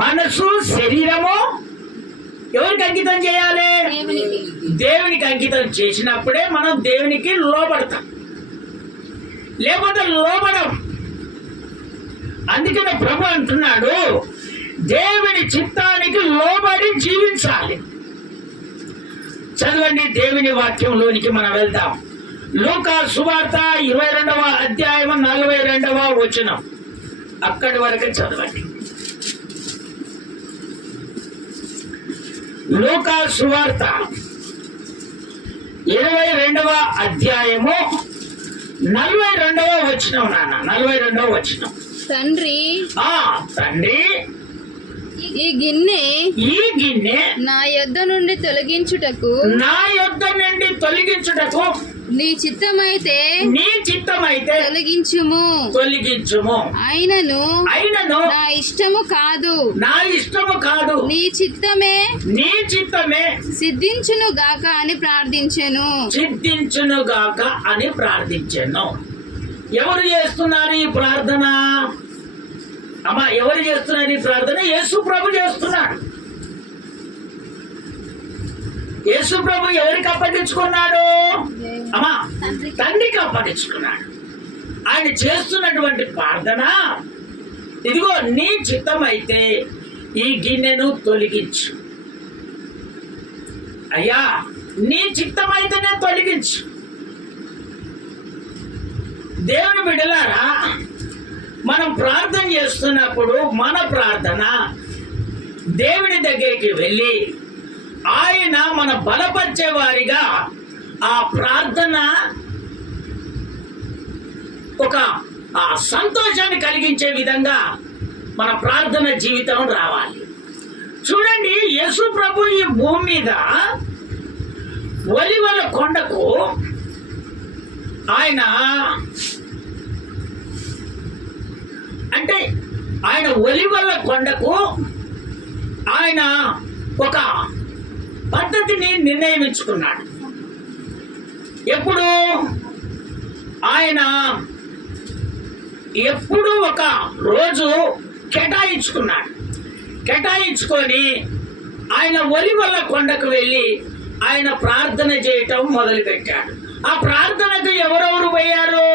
మనసు శరీరము ఎవరికి అంకితం చేయాలి? దేవునికి అంకితం చేసినప్పుడే మనం దేవునికి లోబడతాం, లేకపోతే లోబడం. అందుకనే ప్రభు అంటున్నాడు, దేవుని చిత్తానికి లోబడి జీవించాలి. చదవండి, దేవుని వాక్యంలోనికి మనం వెళ్దాం. లూకా సువార్త 22వ అధ్యాయం 42వ వచనం, అక్కడి వరకు చదవండి. లూకా సువార్త 22వ అధ్యాయము 42వ వచనం. నాన్న 42వ వచనం. తండ్రి తండ్రి ఈ గిన్నె నా యొద్ద నుండి తొలగించుటకు నీ చిత్తమైతే తొలగించుము. అయినను నా ఇష్టము కాదు నీ చిత్తమే సిద్ధించును గాక అని ప్రార్థించెను. ఎవరు చేస్తున్నారు ఈ ప్రార్థన? అమ్మా, ఎవరు చేస్తున్నారు ఈ ప్రార్థన? యేసు ప్రభు చేస్తున్నాడు. యేసు ప్రభు ఎవరికి అప్పగించుకున్నాడు? అమ్మా, తండ్రికి అప్పగించుకున్నాడు. ఆయన చేస్తున్నటువంటి ప్రార్థన, ఇదిగో నీ చిత్తమైతే ఈ గిన్నెను తొలగించు. అయ్యా, నీ చిత్తమైతేనే తొలగించు. దేవుని బిడ్డలారా, మనం ప్రార్థన చేస్తున్నప్పుడు మన ప్రార్థన దేవుని దగ్గరికి వెళ్ళి ఆయన మన బలపరిచే వారిగా ఆ ప్రార్థన ఒక సంతోషాన్ని కలిగించే విధంగా మన ప్రార్థన జీవితం రావాలి. చూడండి, యేసు ప్రభు ఈ భూమి మీద ఒలివల కొండకు ఆయన ఒలివల కొండకు ఆయన ఒక పద్ధతిని నిర్ణయించుకున్నాడు. ఎప్పుడు ఒక రోజు కేటాయించుకొని ఆయన ఒలివల కొండకు వెళ్ళి ఆయన ప్రార్థన చేయటం మొదలుపెట్టాడు. ఆ ప్రార్థనకు ఎవరెవరు పోయారు?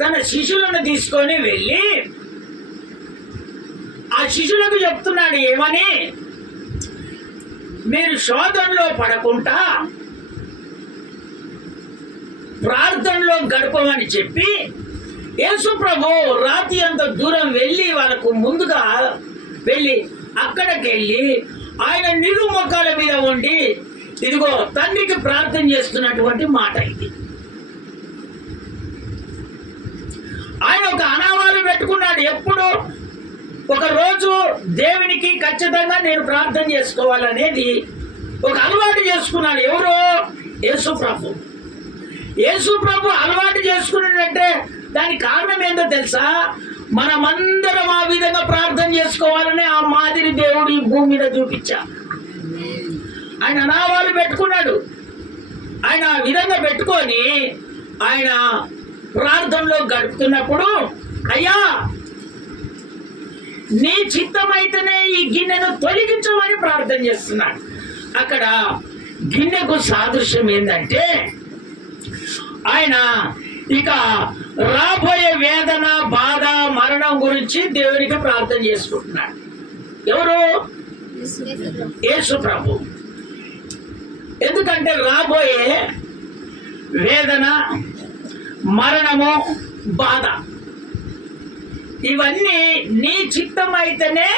తన శిష్యులను తీసుకొని వెళ్ళి ఆ శిష్యులకు చెప్తున్నాడు, ఏమని? మీరు శోధనలో పడకుండా ప్రార్థనలో గడపమని చెప్పి యేసు ప్రభు రాత్రి అంత దూరం వెళ్ళి వాళ్ళకు ముందుగా వెళ్ళి అక్కడికి వెళ్ళి ఆయన నిలుమొక్కల మీద ఉండి ఇదిగో తండ్రికి ప్రార్థన చేస్తున్నటువంటి మాట ఇది. ఆయన ఒక అనావాలు పెట్టుకున్నాడు. ఎప్పుడు ఒక రోజు దేవునికి ఖచ్చితంగా నేను ప్రార్థన చేసుకోవాలనేది ఒక అలవాటు చేసుకున్నాడు. ఎవరు? యేసు ప్రభు అలవాటు చేసుకున్నాడంటే దానికి కారణం ఏంటో తెలుసా? మనమందరం ఆ విధంగా ప్రార్థన చేసుకోవాలని ఆ మాదిరి దేవుడు ఈ భూమి మీద చూపించా. ఆయన అనావాలు పెట్టుకున్నాడు. ఆయన ఆ విధంగా పెట్టుకొని ఆయన ప్రార్థనలో గడుపుతున్నప్పుడు, అయ్యా నీ చిత్తమైతేనే ఈ గిన్నెను తొలగించమని ప్రార్థన చేస్తున్నాడు. అక్కడ గిన్నెకు సాదృశ్యం ఏంటంటే ఆయన ఇక రాబోయే వేదన, బాధ, మరణం గురించి దేవునికి ప్రార్థన చేసుకుంటున్నాడు. ఎవరు? యేసు ప్రభు. ఎందుకంటే రాబోయే వేదన, మరణము, బాధ ఇవన్నీ నీ చిత్తం అయితేనే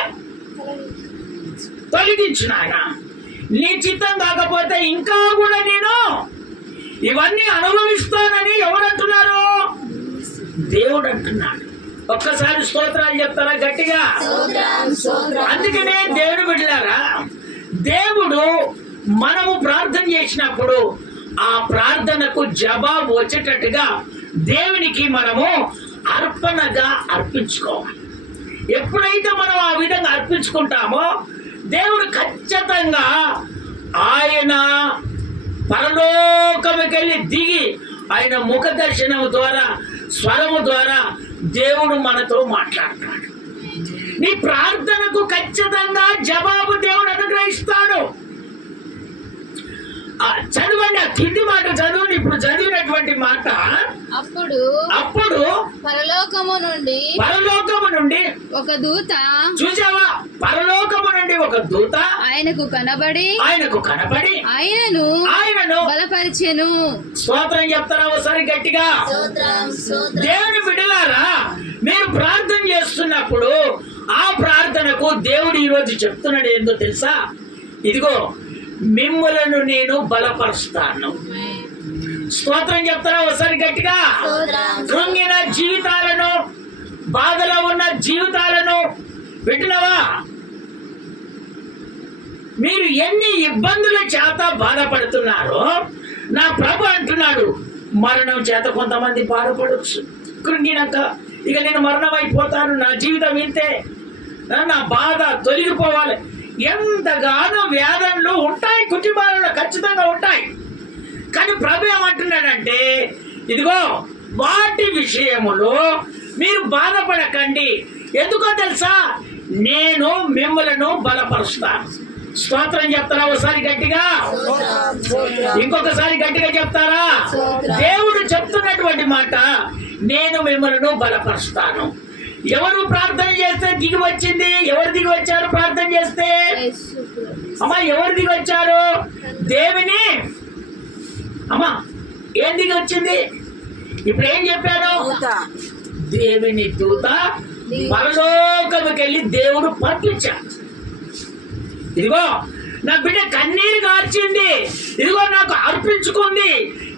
తొలగించున్నాయన. నీ చిత్తం కాకపోతే ఇంకా కూడా నేను ఇవన్నీ అనుభవిస్తానని ఎవరు అంటున్నారు? దేవుడు అంటున్నాడు. ఒక్కసారి స్తోత్రాలు చెప్తారా గట్టిగా? అందుకనే దేవుడు బిడ్డలారా, దేవుడు మనము ప్రార్థన చేసినప్పుడు ఆ ప్రార్థనకు జవాబు వచ్చేటట్టుగా దేవునికి మనము అర్పణగా అర్పించుకోవాలి. ఎప్పుడైతే మనం ఆ విధంగా అర్పించుకుంటామో దేవుడు ఖచ్చితంగా ఆయన పరలోకముకెళ్ళి దిగి ఆయన ముఖ దర్శనం ద్వారా, స్వరము ద్వారా దేవుడు మనతో మాట్లాడతాడు. నీ ప్రార్థనకు ఖచ్చితంగా కింది మాట చదువుని ఇప్పుడు చదివినటువంటి మాట. అప్పుడు పరలోకము నుండి ఒక దూత, చూసావా, పరలోకము నుండి ఒక దూత ఆయనకు కనబడి ఆయనను బలపరిచెను. స్తోత్రం చెప్తారా ఒకసారి గట్టిగా? దేవుని బిడ్డలారా, మీరు ప్రార్థన చేస్తున్నప్పుడు ఆ ప్రార్థనకు దేవుడు ఈ రోజు చెప్తున్నాడు ఏందో తెలుసా? ఇదిగో మిమ్ములను నేను బలపరుస్తాను. స్తోత్రం చెప్తారా ఒకసారి గట్టిగా? కృంగిన జీవితాలను, బాధలో ఉన్న జీవితాలను వింటున్నావా? మీరు ఎన్ని ఇబ్బందుల చేత బాధపడుతున్నారో నా ప్రభు అంటున్నాడు, మరణం చేత కొంతమంది బాధపడవచ్చు. కృంగినాక ఇక నేను మరణం అయిపోతాను, నా జీవితం ఇంతే, నా బాధ తొలగిపోవాలి, ఎంతగానో వేదనలు ఉంటాయి, కుటుంబాలలో ఖచ్చితంగా ఉంటాయి. కానీ ప్రభు ఏమంటున్నాడంటే, ఇదిగో వాటి విషయములో మీరు బాధపడకండి. ఎందుకో తెలుసా? నేను మిమ్మలను బలపరుస్తాను. స్తోత్రం చెప్తారా ఒకసారి గట్టిగా? ఇంకొకసారి గట్టిగా చెప్తారా? దేవుడు చెప్తున్నటువంటి మాట, నేను మిమ్మలను బలపరుస్తాను. ఎవరు ప్రార్థన చేస్తే దిగి వచ్చింది? ఎవరు దిగి వచ్చారు ప్రార్థన చేస్తే? అమ్మా, ఎవరు దిగి వచ్చారు? దేవుని. అమ్మా, ఏం దిగి వచ్చింది? ఇప్పుడు ఏం చెప్పాను? దేవుని దూత పరలోకముకి వెళ్ళి దేవుడు పంపించాడు. ఇదిగో నా బిడ్డ కన్నీరు కార్చింది, ఇదిగో నాకు అర్పించుకుంది,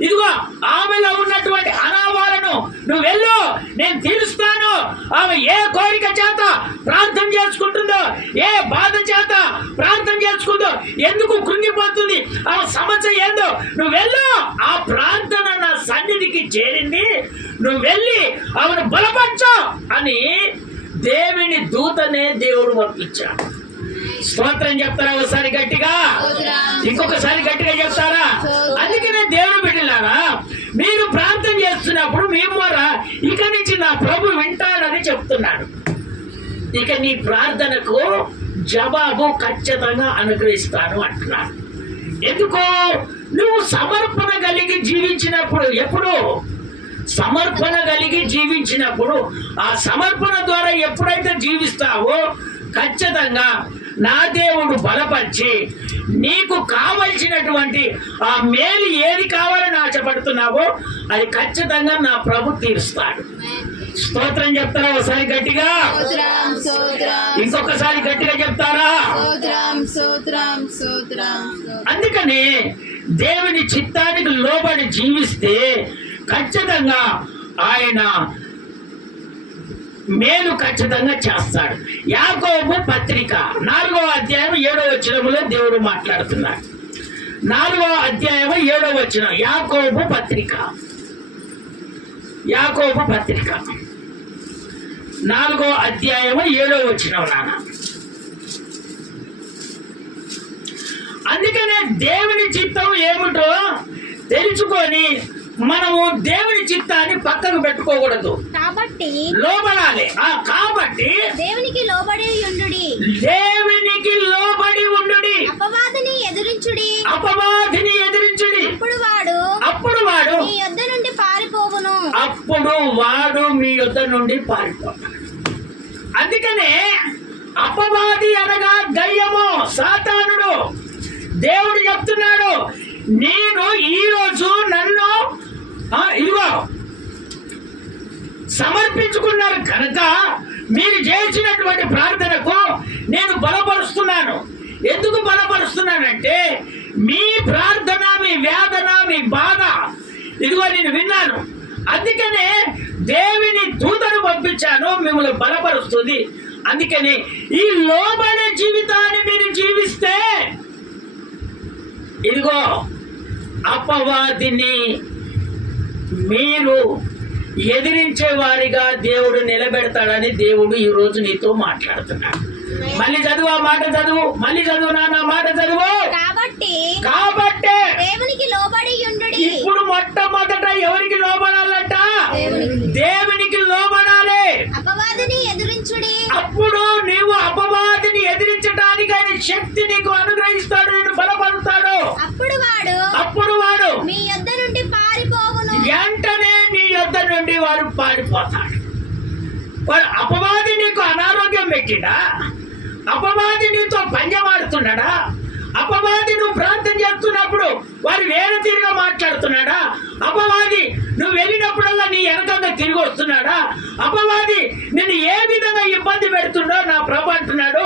ఇదిగో ఆమెలో ఉన్నటువంటి అనావాలను నువ్వు వెళ్ళు, నేను తీరుస్తాను. ఆమె ఏ కోరిక చేత ప్రార్థన చేసుకుంటుందో, ఏ బాధ చేత ప్రార్థన చేసుకుందో, ఎందుకు కృంగిపోతుంది, ఆమె సమస్య ఏందో నువ్వు వెళ్ళు. ఆ ప్రార్థన నా సన్నిధికి చేరింది, నువ్వు వెళ్ళి ఆమెను బలపరచు అని దేవుని దూతనే దేవుడు పంపించాడు. స్తోత్రం చెప్తారా ఒకసారి గట్టిగా? ఇంకొకసారి గట్టిగా చెప్తారా? అందుకనే దేవుని బిడ్డలారా, మీరు ప్రార్థన చేస్తున్నప్పుడు మీ మొర ఇక నుంచి నా ప్రభు వింటాడని చెప్తున్నాడు. ఇక నీ ప్రార్థనకు జవాబు ఖచ్చితంగా అనుగ్రహిస్తాను అంటున్నాడు. ఎందుకో నువ్వు సమర్పణ కలిగి జీవించినప్పుడు, ఎప్పుడు సమర్పణ కలిగి జీవించినప్పుడు, ఆ సమర్పణ ద్వారా ఎప్పుడైతే జీవిస్తావో ఖచ్చితంగా నా దేవుడు బలపరిచి నీకు కావలసినటువంటి ఆ మేలు ఏది కావాలని ఆశపడుతున్నావో అది ఖచ్చితంగా నా ప్రభు తీరుస్తాడు. స్తోత్రం చెప్తారా ఒకసారి గట్టిగా? ఇంకొకసారి గట్టిగా చెప్తారా? అందుకని దేవుని చిత్తానికి లోబడి జీవిస్తే ఖచ్చితంగా ఆయన మేలు ఖచ్చితంగా చేస్తాడు. యాకోబు పత్రిక 4వ అధ్యాయం 7వ వచనములో దేవుడు మాట్లాడుతున్నాడు. 4వ అధ్యాయం 7వ వచనం, యాకోబు పత్రిక 4వ అధ్యాయం 7వ వచనం నాన్న. అందుకనే దేవుని చిత్తం ఏమిటో తెలుసుకొని మనము దేవుని చిత్తాన్ని పక్కకు పెట్టుకోకూడదు, కాబట్టి లోబడాలి. కాబట్టి దేవునికి లోబడి ఉండుడి, అపవాదిని ఎదిరించుడి, అప్పుడు వాడు మీ యొద్ద నుండి పారిపోతాడు. అందుకనే అపవాది అనగా దయ్యము, సాతానుడు. దేవుడు చెప్తున్నాడు, నేను ఈరోజు నన్ను ఇదిగో సమర్పించుకున్నారు కనుక మీరు చేసినటువంటి ప్రార్థనకు నేను బలపరుస్తున్నాను. ఎందుకు బలపరుస్తున్నానంటే మీ ప్రార్థన, మీ వేదన, మీ బాధ ఇదిగో నేను విన్నాను. అందుకనే దేవుని దూతను పంపించాను, మిమ్మల్ని బలపరుస్తుంది. అందుకని ఈ లోబడే జీవితాన్ని మీరు జీవిస్తే ఇదిగో అపవాదిని మీరు ఎదిరించే వారిగా దేవుడు నిలబెడతాడని దేవుడు ఈ రోజు నీతో మాట్లాడుతున్నాడు. మళ్ళీ చదువు, ఆ మాట చదువు, మళ్ళీ చదువు నాన్న, మాట చదువు. కాబట్టి దేవునికి లోబడి ఉండుడి. ఇప్పుడు మొట్టమొదట ఎవరికి లోబడాలంట? దేవునికి లోబడాలి. అపవాదిని ఎదిరించుడి. అప్పుడు నీవు అపవాదిని ఎదిరించడానికి ఆయన శక్తి నీకు అనుగ్రహిస్తాడు, నేను బలపడతాడు. అప్పుడు వాడు మీ వెళ్ళిపోతాడు. వాడు అపవాది నీకు అనారోగ్యం పెట్టిడా, అపవాది నీతో పంజమాడుతున్నాడా, అపవాది నువ్వు ప్రార్థన చేస్తున్నప్పుడు వారు వేరే తిరిగా మాట్లాడుతున్నాడా, అపవాది నువ్వు వెళ్ళినప్పుడల్లా నీ వెనకంగా తిరిగి వస్తున్నాడా, అపవాది నేను ఏ విధంగా ఇబ్బంది పెడుతుండో నా ప్రభు అంటున్నాడు.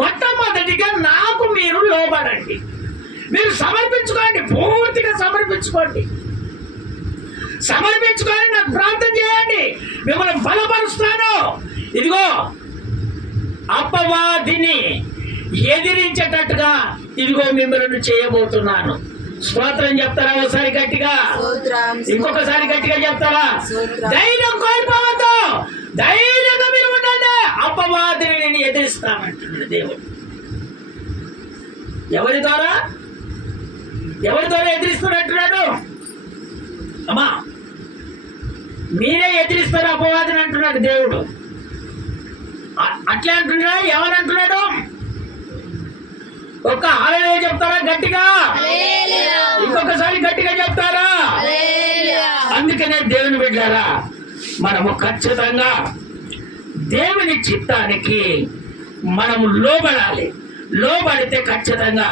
మొట్టమొదటిగా నాకు మీరు లోబడండి, మీరు సమర్పించుకోండి, పూర్తిగా సమర్పించుకోండి, సమర్పించుకొని నాకు ప్రార్థన చేయండి, మిమ్మల్ని బలపరుస్తాను. ఇదిగో అపవాదిని ఎదిరించేటట్టుగా ఇదిగో మిమ్మల్ని చేయబోతున్నాను. స్తోత్రం చెప్తారా ఒకసారి గట్టిగా, ఇంకొకసారి గట్టిగా చెప్తారా? ధైర్యం కోల్పోవద్దు, ధైర్యంగా మీరు ఉండండి. అపవాదిని నేను ఎదిరిస్తానంటున్నాడు దేవుడు. ఎవరి ద్వారా ఎదిరిస్తున్నట్టున్నాడు? అమ్మా మీరే ఎదిరిస్తారు అపవాదిని అంటున్నాడు దేవుడు. అట్లా అంటున్నాడా? ఎవరంటున్నాడు? ఒక హల్లెలూయా చెప్తారా గట్టిగా? ఇంకొకసారి గట్టిగా చెప్తారా? అందుకనే దేవుని బిడ్డలారా, మనము ఖచ్చితంగా దేవుని చిత్తానికి మనము లోబడాలి. లోబడితే ఖచ్చితంగా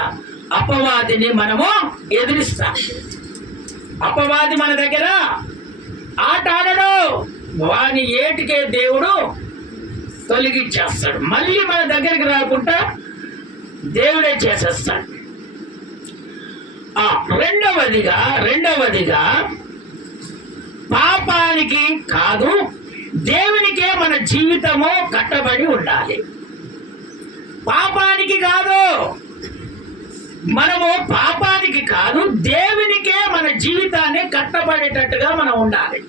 అపవాదిని మనము ఎదిరిస్తాం. అపవాది మన దగ్గర ఆట ఆడడు, వాని ఏటికే దేవుడు తొలగించేస్తాడు. మళ్ళీ మన దగ్గరికి రాకుండా దేవుడే చేసేస్తాడు. రెండవదిగా పాపానికి కాదు దేవునికే మన జీవితము కట్టబడి ఉండాలి. పాపానికి కాదు, మనము పాపానికి కాదు దేవునికే మన జీవితాన్ని కట్టబడేటట్టుగా మనం ఉండాలి.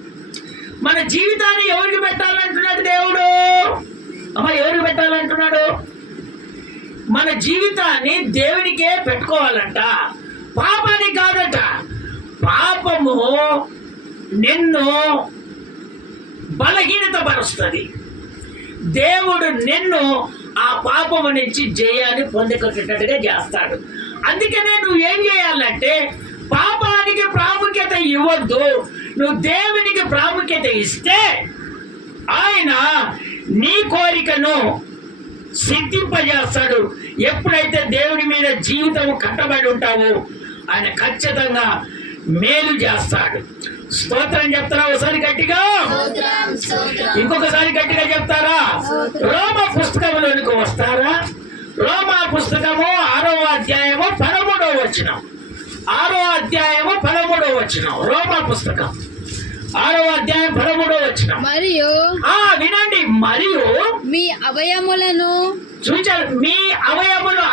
మన జీవితాన్ని ఎవరికి పెట్టాలంటున్నాడు దేవుడు? అమ్మ ఎవరికి పెట్టాలంటున్నాడు? మన జీవితాన్ని దేవునికే పెట్టుకోవాలంట, పాపానికి కాదట. పాపము నిన్ను బలహీనత పరుస్తుంది. దేవుడు నిన్ను ఆ పాపము నుంచి జయాన్ని పొందుకునేటట్టుగా చేస్తాడు. అందుకనే నువ్వు ఏం చేయాలంటే పాపానికి ప్రాముఖ్యత ఇవ్వద్దు, నువ్వు దేవునికి ప్రాముఖ్యత ఇస్తే ఆయన నీ కోరికను సిద్ధింపజేస్తాడు. ఎప్పుడైతే దేవుని మీద జీవితం కట్టబడి ఉంటావో ఆయన ఖచ్చితంగా మేలు చేస్తాడు. స్తోత్రం చెప్తారా ఒకసారి గట్టిగా? ఇంకొకసారి గట్టిగా చెప్తారా? రోమా పుస్తకంలోనికి వస్తారా? రోమా పుస్తకము 6వ అధ్యాయము 13వ వచనం. 6వ అధ్యాయము 13వ వచనం. రోమా పుస్తకం 6వ అధ్యాయం 13వ వచనం. మరియు వినండి, మరియు మీ అవయములను చూచారు. మీ అవయములు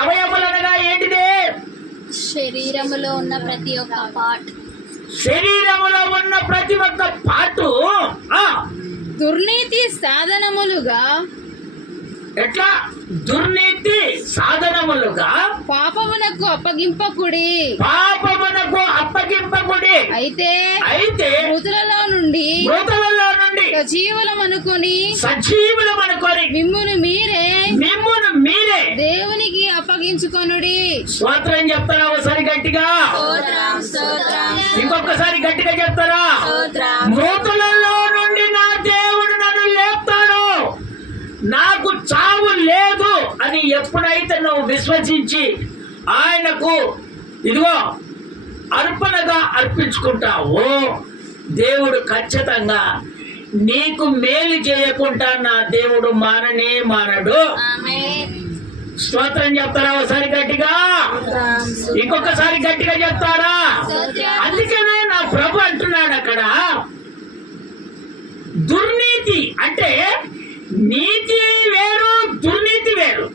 అనగా ఏంటిది? శరీరములో ఉన్న ప్రతి ఒక్క పార్ట్, శరీరములో ఉన్న ప్రతి ఒక్క పాటు దుర్నీతి సాధనములుగా, ఎట్లా దుర్నీతి సాధనములుగా పాపమునకు అప్పగింపకుడి. అయితే మృతులలో నుండి సజీవులమనుకొని మిమ్మును మీరే దేవునికి అప్పగించుకొనుడి. స్తోత్రం చెప్తారా ఒకసారి గట్టిగా? ఇంకొకసారి గట్టిగా చెప్తారా? మృతులలో నుండి నా దేవుడు నన్ను లేపుతాడు, నాకు చావు లేదు అని ఎప్పుడైతే నువ్వు విశ్వసించి ఆయనకు ఇదిగో అర్పణగా అర్పించుకుంటావో దేవుడు ఖచ్చితంగా నీకు మేలు చేయకుండా నా దేవుడు మానడు. స్తోత్రం చెప్తారా ఒకసారి గట్టిగా? ఇంకొకసారి గట్టిగా చెప్తారా? అందుకనే నా ప్రభు అంటున్నాడు అక్కడ, దుర్నీతి అంటే నీతి వేరు, దుర్నీతి వేరు.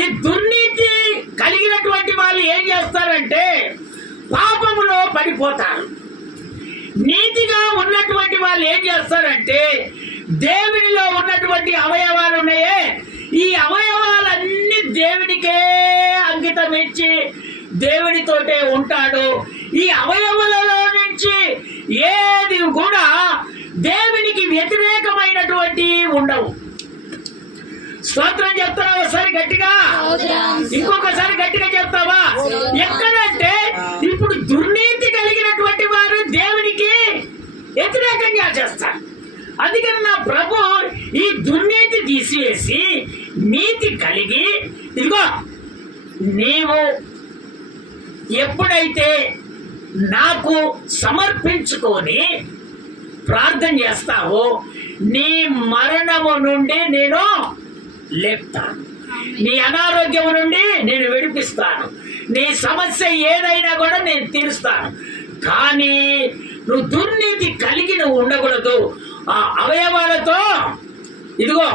ఈ దుర్నీతి కలిగినటువంటి వాళ్ళు ఏం చేస్తారంటే పాపములో పడిపోతారు. నీతిగా ఉన్నటువంటి వాళ్ళు ఏం చేస్తారంటే దేవునిలో ఉన్నటువంటి అవయవాలు ఉన్నాయే, ఈ అవయవాలన్నీ దేవునికే అంకితం ఇచ్చి దేవునితోటే ఉంటాడు. ఈ అవయవాలలో నుంచి ఏది కూడా దేవునికి వ్యతిరేకమైనటువంటి ఉండవు. స్తోత్రం చెప్తారా ఒకసారి గట్టిగా? ఇంకొకసారి గట్టిగా చెప్తావా? ఎక్కడంటే ఇప్పుడు దుర్నీతి కలిగినటువంటి వారు దేవునికి వ్యతిరేకంగా చేస్తారు. అందుకని నా ప్రభు ఈ దుర్నీతి తీసివేసి నీతి కలిగి, ఇదిగో నీవు ఎప్పుడైతే నాకు సమర్పించుకొని ప్రార్థన చేస్తావో నీ మరణము నుండి నేను లేపుతాను, నీ అనారోగ్యం నుండి నేను విడిపిస్తాను, నీ సమస్య ఏదైనా కూడా నేను తీరుస్తాను. కానీ నువ్వు దుర్నీతి కలిగి నువ్వు ఉండకూడదు. ఆ అవయవాలతో ఇదిగో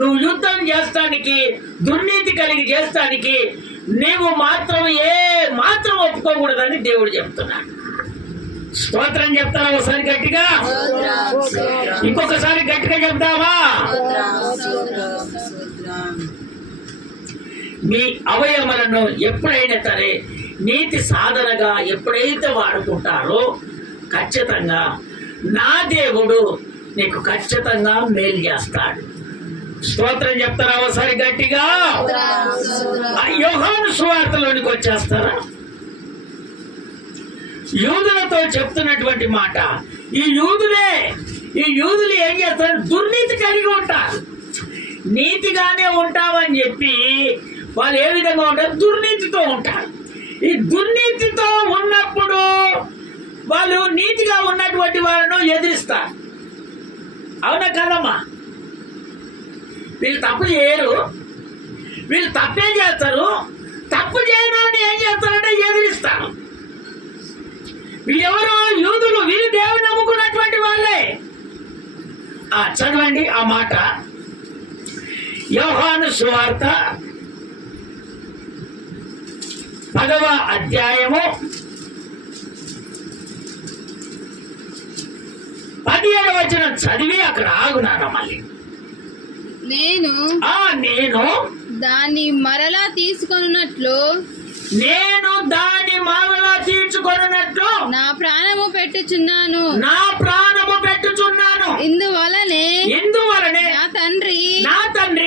నువ్వు యుద్ధం చేస్తానికి, దుర్నీతి కలిగి చేస్తానికి నీవు మాత్రం మాత్రం ఒప్పుకోకూడదని దేవుడు చెప్తున్నాడు. స్తోత్రం చెప్తారా ఒకసారి గట్టిగా? ఇంకొకసారి గట్టిగా చెప్తావా? మీ అవయవాలను ఎప్పుడైనా సరే నీతి సాధనగా ఎప్పుడైతే వాడుకుంటారో ఖచ్చితంగా నా దేవుడు నీకు ఖచ్చితంగా మేలు చేస్తాడు. స్తోత్రం చెప్తారా ఒకసారి గట్టిగా? యోహాను సువార్తలోనికి వచ్చేస్తారా? యూదులతో చెప్తున్నటువంటి మాట, ఈ యూదులు ఏం చేస్తారు? దుర్నీతి కలిగి ఉంటారు. నీతిగానే ఉంటామని చెప్పి వాళ్ళు ఏ విధంగా ఉంటారు? దుర్నీతితో ఉంటారు. ఈ దుర్నీతితో ఉన్నప్పుడు వాళ్ళు నీతిగా ఉన్నటువంటి వాళ్ళను ఎదిరిస్తారు. అవునా కదమ్మా? వీళ్ళు తప్పు చేయరు, వీళ్ళు తప్పేం చేస్తారు? తప్పు చేయను ఏం చేస్తారంటే ఎదిరిస్తారు. వీళ్ళెవరు? యూదులు. వీళ్ళు దేవుని నమ్ముకున్నటువంటి వాళ్ళే. చదవండి ఆ మాట, యోహాను సువార్త 10వ అధ్యాయము 17వ వచనం చదివి అక్కడ ఆగునాను. మళ్ళీ నేను దాన్ని మరలా తీసుకొనున్నట్లు నా ప్రాణము పెట్టుచున్నాను. ఇందువలనే నా తండ్రి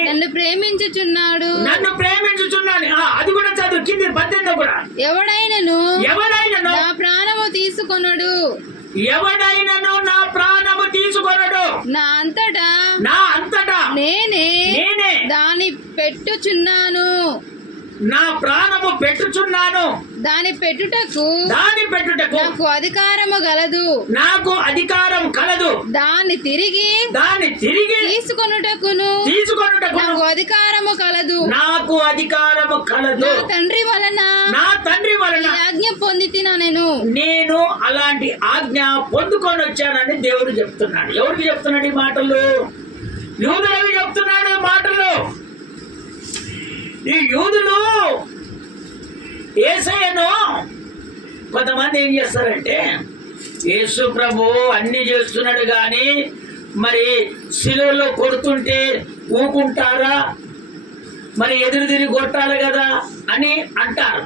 నన్ను ప్రేమించుచున్నాడు. అది కూడా చదువు కింది 18 కూడా. ఎవడైనను నా ప్రాణము తీసుకొనడు. నా ప్రాణము తీసుకొనడు. నా అంతటా నేనే దాన్ని పెట్టుచున్నాను. నా ప్రాణము పెట్టుచున్నాను. దాని పెట్టుటకు నాకు అధికారము గలదు. దాన్ని తిరిగి తీసుకొనుటకును నాకు అధికారము కలదు. నా తండ్రి వలన ఈ ఆజ్ఞ పొందితినా నేను అలాంటి ఆజ్ఞ పొందుకొని వచ్చానని దేవుడు చెప్తున్నాడు. ఎవరికి చెప్తున్నాడు ఈ మాటలు? యూదులకు చెప్తున్నాడు మాటలు. ఈ యూదులు యేసయ్యను కొంతమంది ఏం చేస్తారంటే, యేసు ప్రభు అన్ని చేస్తున్నాడు కానీ మరి శిలువలో కొడుతుంటే ఊకుంటారా, మరి ఎదురు తిరిగి కొట్టాలి కదా అని అంటారు.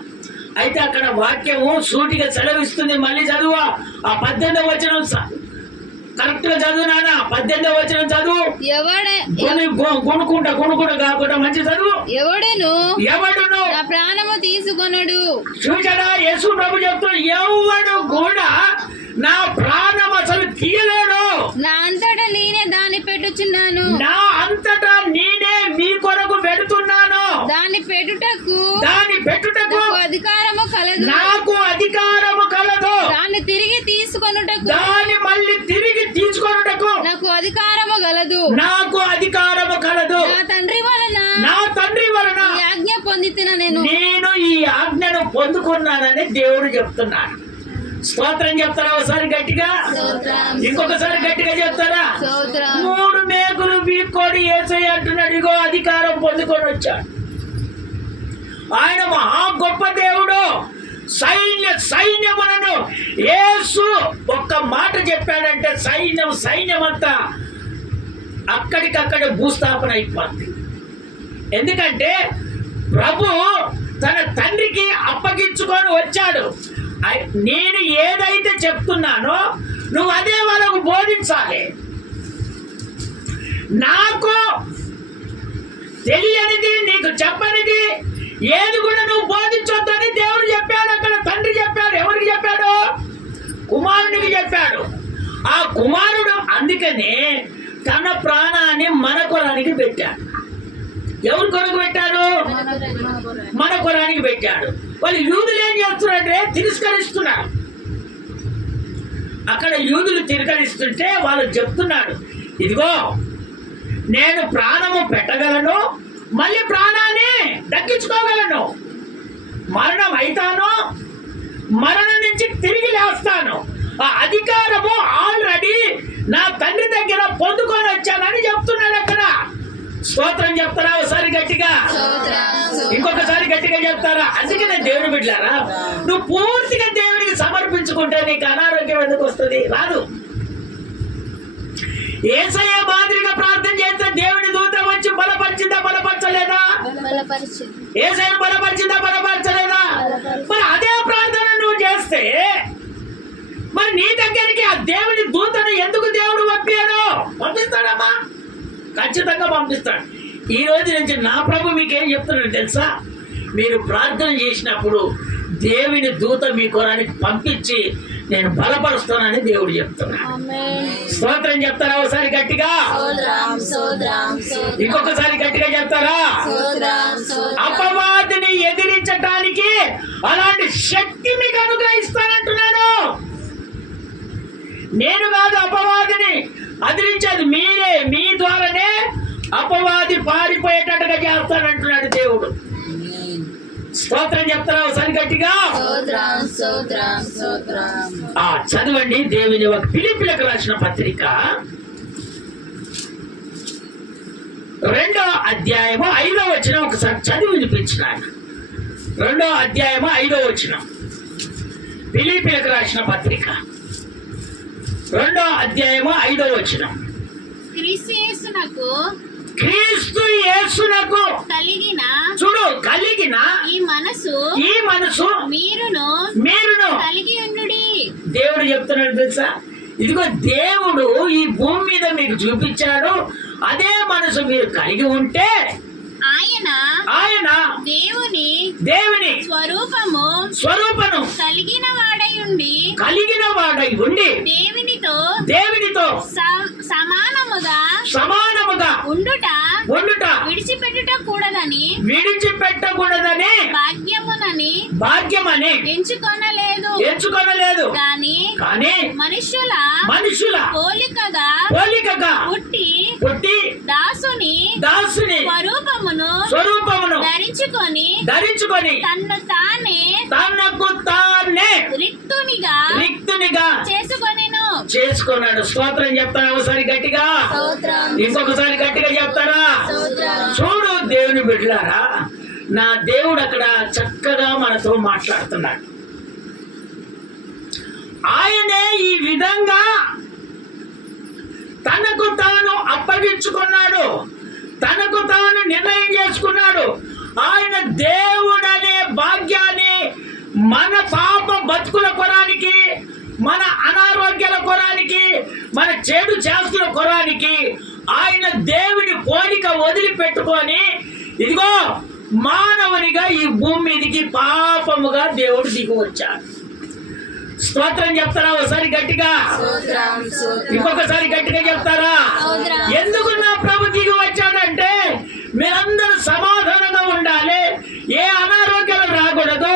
అయితే అక్కడ వాక్యము సూటిగా సెలవిస్తుంది. మళ్ళీ చదువు ఆ 18వ వచనం కరెక్ట్ గా చదువు నాన్న. 18వ వచనం చదువు. కొనుక్కుంటా కాకుండా మంచి చదువు. ఎవడును నా ప్రాణము తీసుకొనడు. చూసారా యేసు ప్రభు చెప్తాడు, ఎవడు కూడా నా ప్రాణం అసలు తీయలేడు. నా అంతటా నేనే దాన్ని పెట్టుచున్నాను. నా అంతటా నేనే మీ కొరకు పెడుతున్నాను. దాన్ని పెట్టుటకు నాకు అధికారము కలదు. దాన్ని తిరిగి తీసుకొనుటకు మళ్ళీ తిరిగి తీసుకొనుటకు నాకు అధికారము గలదు. నా తండ్రి వలన ఈ ఆజ్ఞ పొందితిన నేను ఈ ఆజ్ఞను పొందుకున్నానని దేవుడు చెప్తున్నాడు. స్తోత్రం చెప్తారా ఒకసారి గట్టిగా? ఇంకొకసారి గట్టిగా చెప్తారా? 3 మేకులు వీక్కోడి యేసయ్య అంటున్నాడు. ఇగో అధికారం పొందుకొని వచ్చాడు. ఆయన మహా గొప్ప దేవుడు. సైన్యములను యేసు ఒక్క మాట చెప్పాడంటే సైన్యమంతా అక్కడికక్కడ భూస్థాపన అయిపోద్ది. ఎందుకంటే ప్రభు తన తండ్రికి అప్పగించుకొని వచ్చాడు. నేను ఏదైతే చెప్తున్నానో నువ్వు అదే వాళ్ళకు బోధించాలి. నాకు తెలియనిది, నీకు చెప్పనిది ఏది కూడా నువ్వు బోధించొద్దని దేవుడు చెప్పాడు. అక్కడ తండ్రి చెప్పాడు. ఎవరికి చెప్పాడు? కుమారునికి చెప్పాడు. ఆ కుమారుడు అందుకనే తన ప్రాణాన్ని మన కొరానికి పెట్టాడు. ఎవరి కొరకు పెట్టాడు? మన కొరానికి పెట్టాడు. వాళ్ళు యూదులు ఏం చేస్తున్నారంటే తిరస్కరిస్తున్నారు. అక్కడ యూదులు తిరస్కరిస్తుంటే వాళ్ళు చెప్తున్నాడు, ఇదిగో నేను ప్రాణము పెట్టగలను, మళ్ళీ ప్రాణాన్ని దక్కించుకోగలను, మరణం అయితాను, మరణం నుంచి తిరిగి లేస్తాను, ఆ అధికారము ఆల్రెడీ నా తండ్రి దగ్గర పొందుకొని వచ్చానని చెప్తున్నాడు. అక్కడ స్తోత్రం చెప్తారా ఒకసారి గట్టిగా? ఇంకొకసారి గట్టిగా చెప్తారా? అందుకనే దేవుని బిడ్డలారా, నువ్వు పూర్తిగా దేవునికి సమర్పించుకుంటే నీకు అనారోగ్యం ఎందుకు వస్తుంది? రాదు. యేసయ్య మాదిరిగా ప్రార్థన చేస్తే దేవుని దూత వచ్చి బలపరిచిందా బలపరచలేదా? యేసయ్యను బలపరిచిందా బలపరచలేదా? మరి అదే ప్రార్థన నువ్వు చేస్తే మరి నీ దగ్గరికి ఆ దేవుని దూతను ఎందుకు దేవుడు పంపాడు? పంపిస్తాడమ్మా, ఖచ్చితంగా పంపిస్తాడు. ఈ రోజు నుంచి నా ప్రభు మీకేం చెప్తున్నాడు తెలుసా? మీరు ప్రార్థన చేసినప్పుడు దేవుని దూత మీ కొరానికి పంపించి నేను బలపరుస్తానని దేవుడు చెప్తున్నాడు. స్తోత్రం చెప్తారా ఒకసారి గట్టిగా? ఇంకొకసారి గట్టిగా చెప్తారా? అపవాదిని ఎదిరించడానికి అలాంటి శక్తి మీకు అనుగ్రహిస్తానంటున్నాను. నేను కాదు అపవాదిని ఎదిరించేది మీరే. మీ ద్వారానే అపవాది పారిపోయేటట్టుగా చేస్తానంటున్నాడు దేవుడు. స్తోత్రం చెప్తారా ఒకసారి గట్టిగా? చదవండి దేవుని ఫిలిప్పీలకు రాసిన పత్రిక 2వ అధ్యాయము 5వ వచనం ఒకసారి చదివి వినిపించినాడు. 2వ అధ్యాయము 5వ వచనం, ఫిలిప్పీలకు రాసిన పత్రిక 2వ అధ్యాయము 5వ వచనం. క్రీస్తు యేసునకు కలిగిన ఈ మనసు మీరును కలిగి ఉండుడి. దేవుడు చెప్తున్నాడు తెలుసా? ఇదిగో దేవుడు ఈ భూమి మీద మీకు చూపించాడు. అదే మనసు మీరు కలిగి ఉంటే ఆయన దేవుని స్వరూపము కలిగిన వాడై ఉండి దేవునితో సమానముగా ఉండుట విడిచిపెట్టకూడదని భాగ్యమని ఎంచుకొనలేదు కానీ మనుషుల పోలికగా పుట్టి దాసుని స్వరూపమును ధరించుకొని తనకు తానే రిక్తునిగా చేసుకున్నాడు. స్తోత్రం చెప్తారా ఒకసారి గట్టిగా? ఇంకొకసారి గట్టిగా చెప్తారా? చూడు దేవుని బిడ్డలారా, నా దేవుడు అక్కడ చక్కగా మనతో మాట్లాడుతున్నాడు. ఆయనే ఈ విధంగా తనకు తాను అప్పగించుకున్నాడు, తనకు తాను నిర్ణయం చేసుకున్నాడు. ఆయన దేవుడనే భాగ్యాన్ని మన పాప బతుకుల కొరానికి, మన అనారోగ్యాల కొరానికి, మన చెడు చేస్తుల కొరానికి ఆయన దేవుని పోలిక వదిలిపెట్టుకొని ఇదిగో మానవునిగా ఈ భూమి మీదకి పాపముగా దేవుడు దిగి వచ్చాడు. స్తోత్రం చెప్తారా ఒకసారి గట్టిగా? ఇంకొకసారి గట్టిగా చెప్తారా? ఎందుకు నా ప్రభు దిగి వచ్చాడంటే మీరందరూ సమాధానంగా ఉండాలి, ఏ అనారోగ్యాలు రాకూడదు,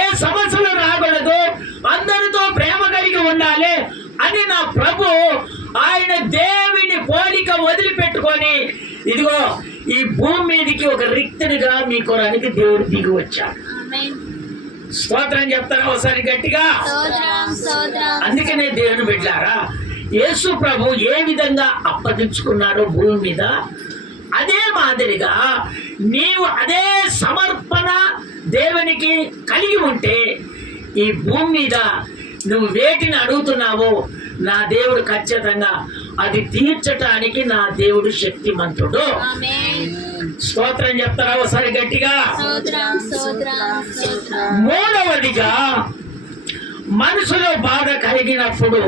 ఏ సమస్యలు రాకూడదు, అందరితో ప్రేమ కలిగి ఉండాలి అని నా ప్రభు ఆయన దేవుని పోలిక వదిలిపెట్టుకొని ఇదిగో ఈ భూమి మీదకి ఒక రిక్తునిగా మీ కొరానికి దేవుడు దిగి వచ్చాడు. స్తోత్రం చెప్తారా ఒకసారి గట్టిగా? అందుకనే దేవుని బిడ్డలారా, యేసు ప్రభు ఏ విధంగా అప్పగించుకున్నాడో భూమి మీద, అదే మాదిరిగా నీవు అదే సమర్పణ దేవునికి కలిగి ఉంటే ఈ భూమి మీద నువ్వు వేటిని అడుగుతున్నావో నా దేవుడు ఖచ్చితంగా అది తీర్చటానికి నా దేవుడు శక్తిమంతుడు. స్తోత్రం చెప్తారా ఒకసారి గట్టిగా? మూడవదిగా మనసులో బాధ కలిగినప్పుడు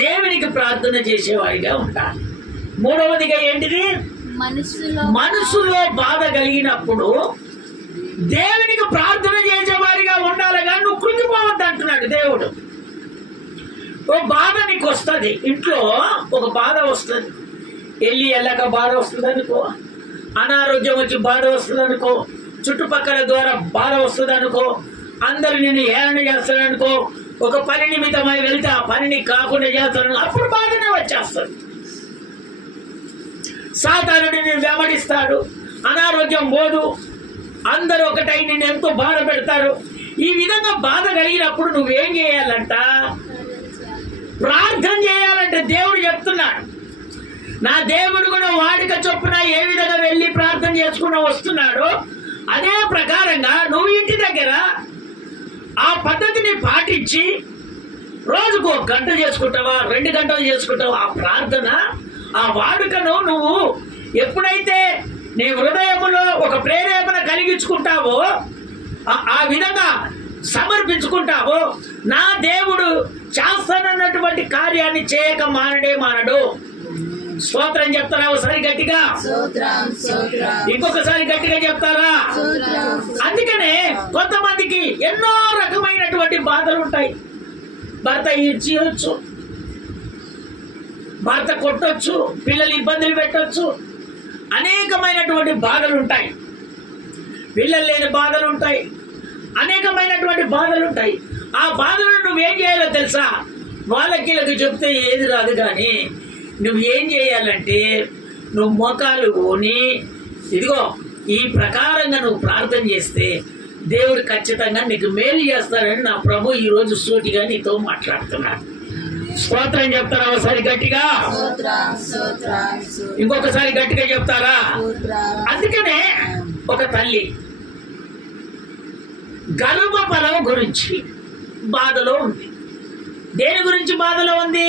దేవునికి ప్రార్థన చేసేవాడిగా ఉండాలి. మూడవదిగా ఏంటిది? మనసులో బాధ కలిగినప్పుడు దేవునికి ప్రార్థన చేసేవాడిగా ఉండాలిగా. నువ్వు కృంగిపోవద్దు అంటున్నాడు దేవుడు. ఓ బాధ నీకు వస్తుంది, ఇంట్లో ఒక బాధ వస్తుంది, వెళ్ళక బాధ వస్తుంది అనుకో, అనారోగ్యం వచ్చి బాధ వస్తుంది అనుకో, చుట్టుపక్కల ద్వారా బాధ వస్తుంది అనుకో, అందరు నిన్ను హేళన చేస్తారనుకో, ఒక పని నిమిత్తమై వెళ్తే ఆ పనిని కాకుండా చేస్తారనుకో, అప్పుడు బాధనే వచ్చేస్తుంది. సాతానుడు నిన్ను వెంబడిస్తాడు, అనారోగ్యం పోదు, అందరూ ఒకటై నిన్ను ఎంతో బాధ పెడతారు. ఈ విధంగా బాధ కలిగినప్పుడు నువ్వేం చేయాలంట? ప్రార్థన చేయాలంటే దేవుడు చెప్తున్నాడు. నా దేవుడు కూడా వాడిక చొప్పున ఏ విధంగా వెళ్ళి ప్రార్థన చేసుకుని వస్తున్నాడో అదే ప్రకారంగా నువ్వు ఇంటి దగ్గర ఆ పద్ధతిని పాటించి రోజుకు 1 గంట చేసుకుంటావా, 2 గంటలు చేసుకుంటావా ఆ ప్రార్థన, ఆ వాడుకను నువ్వు ఎప్పుడైతే నీ హృదయములో ఒక ప్రేరేపణ కలిగించుకుంటావో, ఆ విధంగా సమర్పించుకుంటావో, నా దేవుడు చేస్తానన్నటువంటి కార్యాన్ని చేయక మానడు. స్తోత్రం చెప్తారా ఒకసారి గట్టిగా? ఇంకొకసారి గట్టిగా చెప్తారా? అందుకనే కొంతమందికి ఎన్నో రకమైనటువంటి బాధలు ఉంటాయి. భర్త ఇచ్చేయచ్చు, భర్త కొట్టొచ్చు, పిల్లలు ఇబ్బందులు పెట్టొచ్చు, అనేకమైనటువంటి బాధలు ఉంటాయి. పిల్లలు లేని బాధలు ఉంటాయి, అనేకమైనటువంటి బాధలు ఉంటాయి. ఆ బాధలను నువ్వేం చేయాలో తెలుసా? వాళ్ళకి చెప్తే ఏది రాదు. కానీ నువ్వేం చేయాలంటే నువ్వు మోకాలు కొని ఇదిగో ఈ ప్రకారంగా నువ్వు ప్రార్థన చేస్తే దేవుడు ఖచ్చితంగా నీకు మేలు చేస్తాడని నా ప్రభు ఈరోజు సూటిగా నీతో మాట్లాడుతున్నాడు. స్తోత్రం చెప్తారా ఒకసారి గట్టిగా? ఇంకొకసారి గట్టిగా చెప్తారా? అందుకనే ఒక తల్లి గర్భఫలం గురించి బాధలో ఉంది. దేని గురించి బాధలో ఉంది?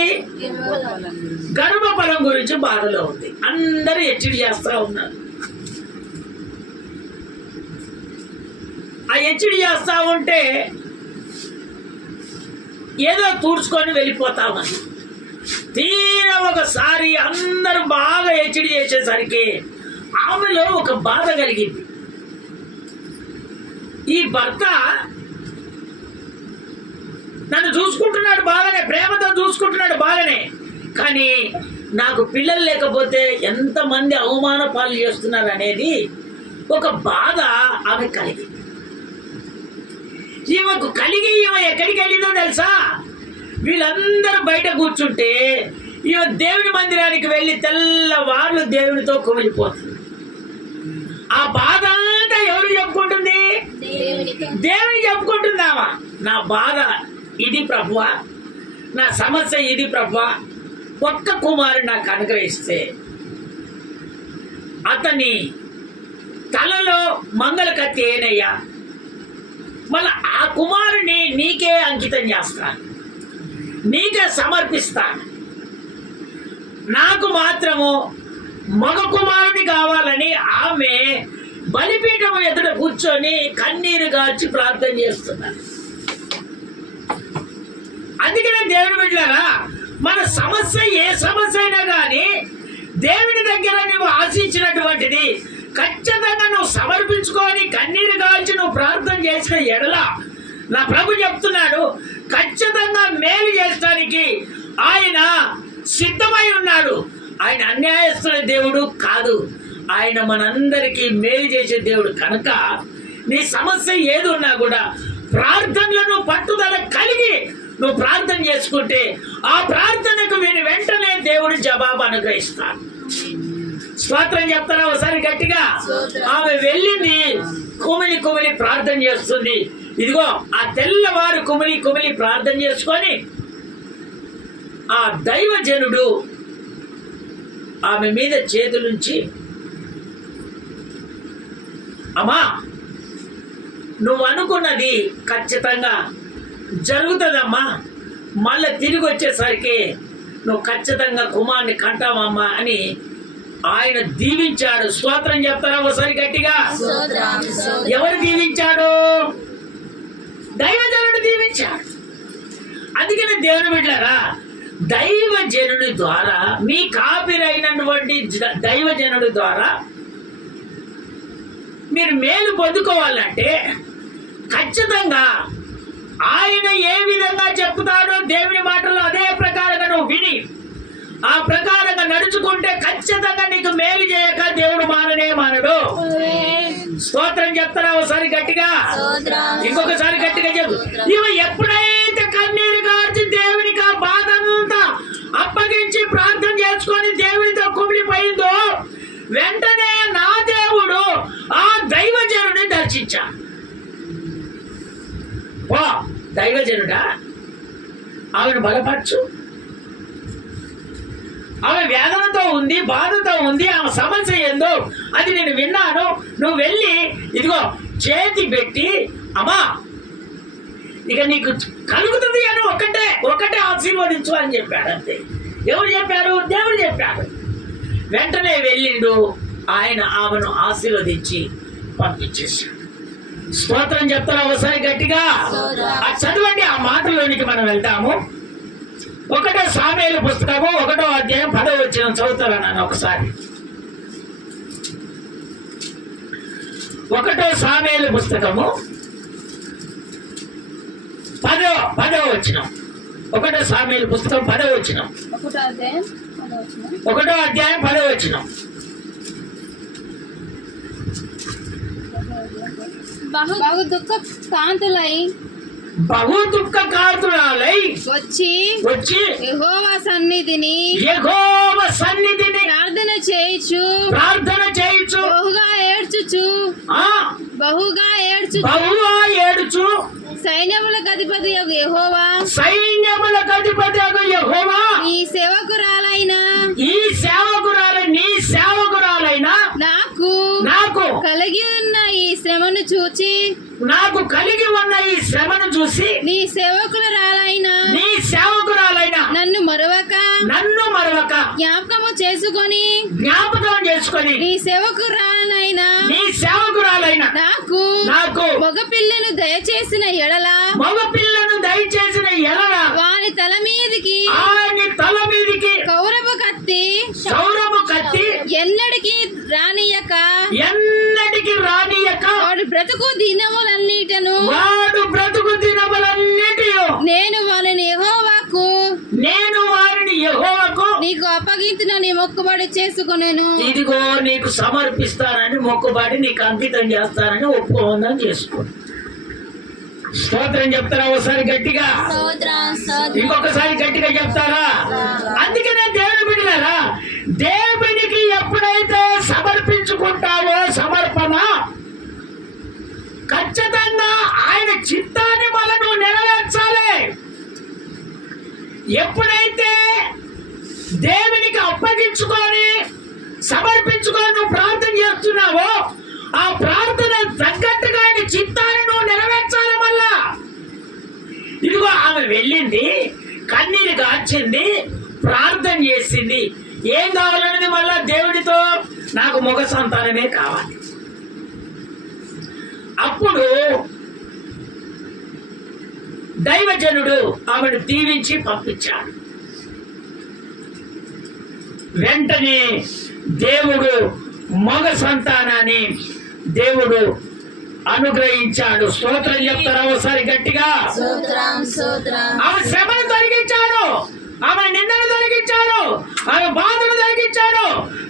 గర్భఫలం గురించి బాధలో ఉంది. అందరూ హెచ్చడి చేస్తా ఉన్నారు. ఆ హెచ్చడి చేస్తా ఉంటే ఏదో తూడ్చుకొని వెళ్ళిపోతామని తీరా ఒకసారి అందరూ బాగా హెచ్చడి చేసేసరికి ఆమెలో ఒక బాధ కలిగింది. ఈ భర్త నన్ను చూసుకుంటున్నాడు బాగానే, ప్రేమతో చూసుకుంటున్నాడు బాగానే, కానీ నాకు పిల్లలు లేకపోతే ఎంతమంది అవమాన పాలు చేస్తున్నారు అనేది ఒక బాధ ఆమె కలిగింది. ఈమెకు కలిగి ఈమె ఎక్కడికి వెళ్ళిందో తెలుసా? వీళ్ళందరూ బయట కూర్చుంటే ఈమె దేవుని మందిరానికి వెళ్ళి తెల్లవార్లు దేవునితో కుమిలిపోతుంది. ఆ బాధ అంతా ఎవరు చెప్పుకుంటుంది? దేవుని చెప్పుకుంటుందామా? నా బాధ ఇది ప్రభువా, నా సమస్య ఇది ప్రభువా, ఒక్క కుమారుడు నాకు అనుగ్రహిస్తే అతని తలలో మంగళ కత్తి ఏనయ్యా, మళ్ళీ ఆ కుమారుని నీకే అంకితం చేస్తాను, నీకే సమర్పిస్తాను. నాకు మాత్రము మగ కుమారుని కావాలని ఆమె బలిపీఠం ఎదుట కూర్చొని కన్నీరు గార్చి ప్రార్థన చేస్తున్నారు. అందుకనే దేవుని బిడ్డలారా, మన సమస్య ఏ సమస్య అయినా కానీ దేవుని దగ్గర నువ్వు ఆశించినటువంటిది ఖచ్చితంగా నువ్వు సమర్పించుకొని కన్నీరు కాల్చి నువ్వు ప్రార్థన చేసిన ఎడల నా ప్రభు చెప్తున్నాడు, ఖచ్చితంగా మేలు చేయడానికి ఆయన సిద్ధమై ఉన్నాడు. ఆయన అన్యాయస్తున్న దేవుడు కాదు, ఆయన మనందరికీ మేలు చేసే దేవుడు. కనుక నీ సమస్య ఏది ఉన్నా కూడా ప్రార్థనలో నువ్వు పట్టుదల కలిగి నువ్వు ప్రార్థన చేసుకుంటే ఆ ప్రార్థనకు విని వెంటనే దేవుడు జవాబు అనుగ్రహిస్తాడు. స్తోత్రం చెప్తారా ఒకసారి గట్టిగా? ఆమె వెళ్ళింది, కుమిలి కుమిలి ప్రార్థన చేస్తుంది. ఇదిగో ఆ తెల్లవారు కుమిలి కుమిలి ప్రార్థన చేసుకొని ఆ దైవజనుడు ఆమె మీద చేతులుంచి, అమ్మా నువ్వు అనుకున్నది ఖచ్చితంగా జరుగుతుందమ్మా, మళ్ళీ తిరిగి వచ్చేసరికి నువ్వు ఖచ్చితంగా కుమార్ని కంటావమ్మా అని ఆయన దీవించాడు. స్తోత్రం చెప్తారా ఒకసారి గట్టిగా? ఎవరు దీవించాడు? దైవజనుడు దీవించాడు. అందుకని దేవుని బిడ్డలారా, దైవజనుడి ద్వారా, మీ కాపిరైనటువంటి దైవజనుడి ద్వారా మీరు మేలు పొందుకోవాలంటే ఖచ్చితంగా ఆయన ఏ విధంగా చెప్తాడో దేవుని మాటల్లో అదే ప్రకారంగా నువ్వు విని ఆ ప్రకారంగా నడుచుకుంటే ఖచ్చితంగా నీకు మేలు చేయక దేవుడు మాననే మానడు. స్తోత్రం చెప్తారా ఒకసారి గట్టిగా, ఇంకొకసారి గట్టిగా చెప్పు. ఇవి ఎప్పుడైతే కన్నీరు గార్చి దేవునికి ఆ బాధ అంతా అప్పగించి ప్రార్థన చేసుకొని దేవునితో కుమిలిపోయిందో వెంటనే నా దేవుడు ఆ దైవజనుడిని దర్శించా. ఓ దైవజనుడా, ఆమెను బలపరచు, ఆమె వేదనతో ఉంది, బాధతో ఉంది, ఆమె సమస్య ఏందో అది నేను విన్నాను, నువ్వు వెళ్ళి ఇదిగో చేతి పెట్టి అమ్మా ఇక నీకు కలుగుతుంది అని ఒకటే ఆశీర్వదించు అని చెప్పాడు. అంతే. ఎవరు చెప్పారు? దేవుడు చెప్పాడు. వెంటనే వెళ్ళిండు, ఆయన ఆమెను ఆశీర్వదించి పంపించేశాడు. స్తోత్రం చెప్తారా ఒకసారి గట్టిగా? చదవండి, ఆ మాటలోనికి మనం వెళ్తాము. 1 సామెయేలు పుస్తకము 1వ అధ్యాయం 10వ వచనం చదువుతారా నన్ను ఒకసారి. 1 సామెయేలు పుస్తకము 10వ వచనం. 1 సామెయేలు పుస్తకం 10వ వచనం. 1వ అధ్యాయం 10వ వచనం. బహు దుఃఖ కాంతులై వచ్చి యెహోవా సన్నిధిని ప్రార్థన చేయుచు బహుగా ఏడ్చుచు సైన్యములకు అధిపతి యెహోవా ఈ సేవకురాలైన నాకు కలిగి ఉన్న ఈ శ్రమను చూచి నీ సేవకురాలైన నన్ను మరవక జ్ఞాపకం చేసుకొని నీ సేవకురాలైన నాకు మగ పిల్లను దయచేసిన ఎడల వాని తల మీదికి కౌరవ కత్తి ఎన్నటికి రానియక వాడు బ్రతుకు దినములన్నిటను నేను వారిని యెహోవాకు నీకు అప్పగించునని మొక్కుబడి చేసుకొనెను. ఇదిగో నీకు సమర్పిస్తానని మొక్కుబడి నీకు అంకితం చేస్తానని ఒప్పుకోందని చేసుకో. స్తోత్రం చెప్తారా ఒకసారి గట్టిగా? ఇంకొకసారి గట్టిగా చెప్తారా? అందుకనే దేవుని బిడ్డలారా, దేవునికి ఎప్పుడైతే సమర్పించుకుంటావో సమర్పణ ఖచ్చితంగా ఆయన చిత్తాన్ని మనను నెరవేర్చాలి. ఎప్పుడైతే దేవునికి అప్పగించుకొని సమర్పించుకొని నువ్వు ప్రార్థన చేస్తున్నావో ఆ ప్రార్థన తగ్గట్టుగా ఆయన చిత్తాన్ని నువ్వు నెరవేర్చాలి. మళ్ళా ఇదిగో ఆమె వెళ్ళింది, కన్నీరు గార్చింది, ప్రార్థన చేసింది. ఏం కావాలనేది మళ్ళా దేవుడితో నాకు మగ సంతానమే కావాలి. అప్పుడు దైవజనుడు ఆమెను దీవించి పంపించాడు. వెంటనే దేవుడు మగ సంతానాన్ని దేవుడు అనుగ్రహించాడు. స్తోత్రం చెప్తారా ఒకసారి గట్టిగా? ఆమె శ్రమను తొలగించాడు, ఆమె నిందను తొలగించాడు, ఆమె బాధను తొలగించాడు.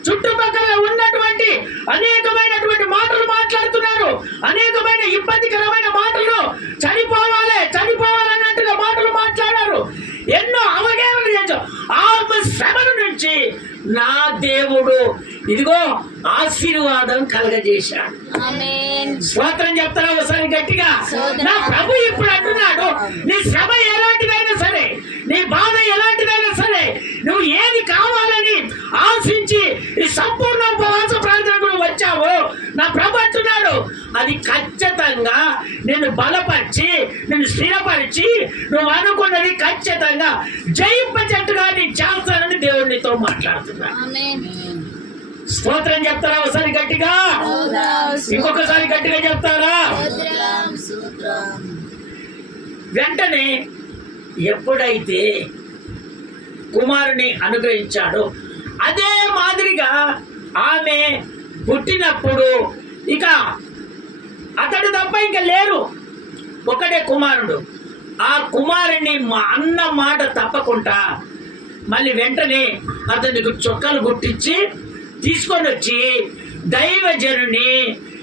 చుట్టుపక్కల ఉన్నటువంటి అనేకమైనటువంటి మాటలు మాట్లాడుతున్నారు, అనేకమైన ఇబ్బందికరమైన మాటలు, చనిపోవాలన్నట్టుగా మాటలు మాట్లాడారు, ఎన్నో అవహేళనలు చేశారు. ఆమె శ్రమల నుంచి నా దేవుడు ఇదిగో ఆశీర్వాదం కలగజేశాడు. స్తోత్రం చెప్తారా ఒకసారి గట్టిగా? నా ప్రభు ఇప్పుడు అంటున్నాడు, నీ శ్రమ ఎలాంటిదైనా సరే, నీ బాధ ఎలాంటిదైనా సరే, నువ్వు ఏది కావాలని ఆశించి ఈ సంపూర్ణ ఉపవాస ప్రార్థనకు వచ్చావో నా ప్రభు అంటున్నాడు, అది ఖచ్చితంగా నేను బలపరిచి నేను స్థిరపరిచి నువ్వు అనుకున్నది ఖచ్చితంగా జయింపచేట్టుగా నేను చేస్తానని దేవుడితో మాట్లాడుతున్నాను. స్తోత్రం చెప్తారా ఒకసారి గట్టిగా? ఇంకొకసారి గట్టిగా చెప్తారా? వెంటనే ఎప్పుడైతే కుమారుని అనుగ్రహించాడో అదే మాదిరిగా ఆమె పుట్టినప్పుడు ఇక అతడు తప్ప ఇంకా లేరు, ఒకటే కుమారుడు. ఆ కుమారుని అన్న మాట తప్పకుండా మళ్ళీ వెంటనే అతనికి చొక్కాలు గుట్టించి తీసుకొని వచ్చి దైవజనుని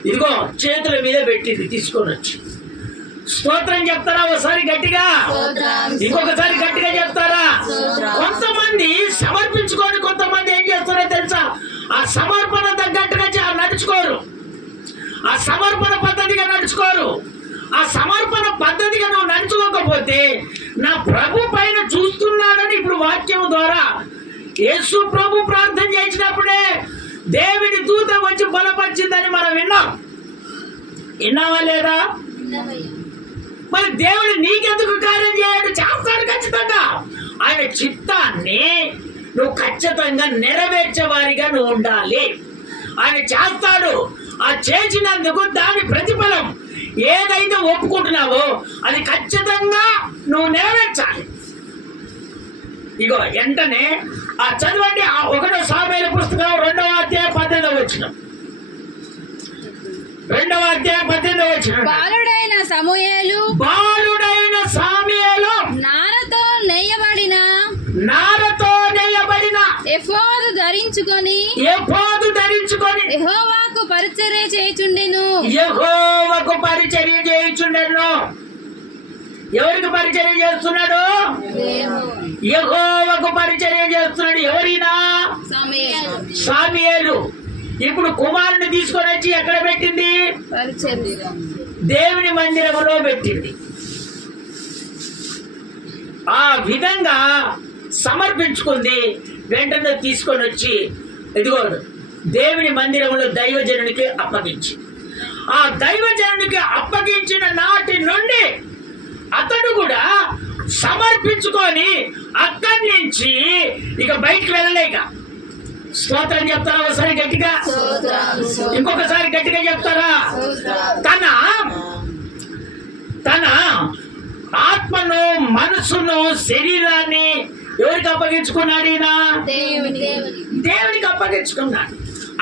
ఇదిగో చేతుల మీద పెట్టింది. తీసుకొని వచ్చి స్తోత్రం చెప్తారా ఒకసారి గట్టిగా, ఇంకొకసారి గట్టిగా చెప్తారా? కొంతమంది సమర్పించుకొని కొంతమంది ఏం చేస్తారో తెలుసా? ఆ సమర్పణ తగ్గట్టుగా నడుచుకోరు, ఆ సమర్పణ పద్ధతిగా నడుచుకోరు. ఆ సమర్పణ పద్ధతిగా నువ్వు నడుచుకోకపోతే నా ప్రభు పైన చూస్తున్నాడని ఇప్పుడు వాక్యం ద్వారా యేసు ప్రభు ప్రార్థన చేసినప్పుడే దేవుని దూత వచ్చి బలపరిచిందని మనం విన్నావా లేదా? మరి దేవుడు నీకెందుకు కార్యం చేయడు? చేస్తాడు ఖచ్చితంగా. ఆయన చిత్తాన్ని నువ్వు ఖచ్చితంగా నెరవేర్చే వారిగా నువ్వు ఉండాలి. ఆయన చేస్తాడు. ఆ చేసినందుకు దాని ప్రతిఫలం ఏదైతే ఒప్పుకుంటున్నావో అది ఖచ్చితంగా నువ్వు నెరవేర్చాలి. ఇగో వెంటనే ఆ చదవండి, ఆ 1 సామెల పుస్తకం 2వ అధ్యాయం 18వ వచనం. 2వ అధ్యాయం 18వ వచనం. బాలుడైన సమూయేలు నారతో నేయబడిన ఎఫోదు ధరించుకొని యెహోవాకు పరిచర్య చేయుచుండెను. ఎవరికి పరిచర్య చేస్తున్నాడు? యెహోవాకు పరిచర్య చేస్తున్నాడు. ఎవరైనా? సాముయేలు. ఇప్పుడు కుమారుని తీసుకొని వచ్చి ఎక్కడ పెట్టింది? దేవుని మందిరంలో పెట్టింది. ఆ విధంగా సమర్పించుకుంది. వెంటనే తీసుకొని వచ్చి ఇదిగో దేవుని మందిరంలో దైవజనునికి అప్పగించి, ఆ దైవజనునికి అప్పగించిన నాటి నుండి అతడు కూడా సమర్పించుకొని అక్కడి నుంచి ఇక బయటికి వెళ్ళలేక. స్తోత్రం చెప్తారా ఒకసారి గట్టిగా, ఇంకొకసారి గట్టిగా చెప్తారా? తన ఆత్మను, మనసును, శరీరాన్ని ఎవరికి అప్పగించుకున్నాడు? ఈయన దేవునికి అప్పగించుకున్నాడు.